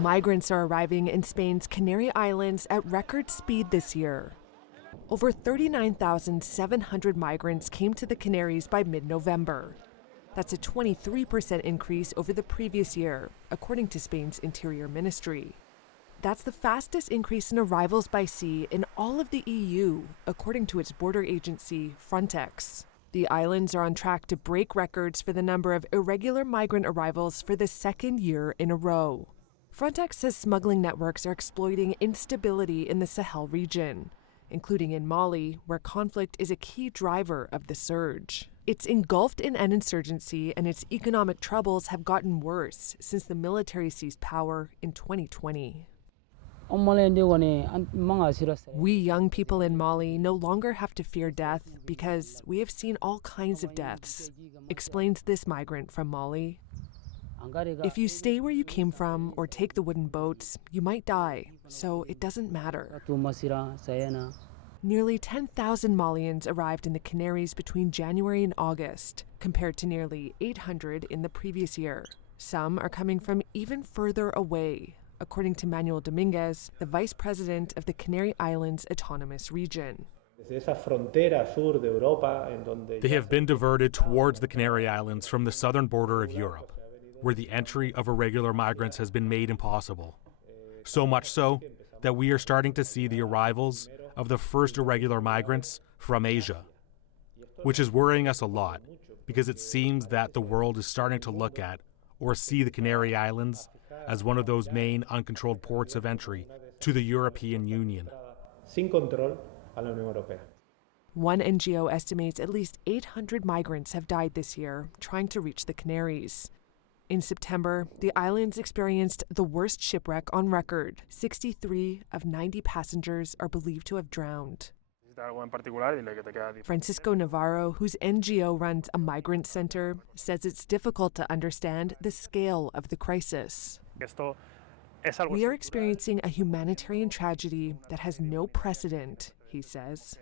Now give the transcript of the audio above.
Migrants are arriving in Spain's Canary Islands at record speed this year. Over 39,700 migrants came to the Canaries by mid-November. That's a 23% increase over the previous year, according to Spain's Interior Ministry. That's the fastest increase in arrivals by sea in all of the EU, according to its border agency, Frontex. The islands are on track to break records for the number of irregular migrant arrivals for the second year in a row. Frontex says smuggling networks are exploiting instability in the Sahel region, including in Mali, where conflict is a key driver of the surge. It's engulfed in an insurgency, and its economic troubles have gotten worse since the military seized power in 2020. We young people in Mali no longer have to fear death because we have seen all kinds of deaths, explains this migrant from Mali. If you stay where you came from or take the wooden boats, you might die, so it doesn't matter. Nearly 10,000 Malians arrived in the Canaries between January and August, compared to nearly 800 in the previous year. Some are coming from even further away, according to Manuel Dominguez, the vice president of the Canary Islands Autonomous Region. They have been diverted towards the Canary Islands from the southern border of Europe, where the entry of irregular migrants has been made impossible. So much so that we are starting to see the arrivals of the first irregular migrants from Asia, which is worrying us a lot because it seems that the world is starting to look at or see the Canary Islands as one of those main uncontrolled ports of entry to the European Union. One NGO estimates at least 800 migrants have died this year trying to reach the Canaries. In September, the islands experienced the worst shipwreck on record. 63 of 90 passengers are believed to have drowned. Francisco Navarro, whose NGO runs a migrant center, says it's difficult to understand the scale of the crisis. We are experiencing a humanitarian tragedy that has no precedent, he says.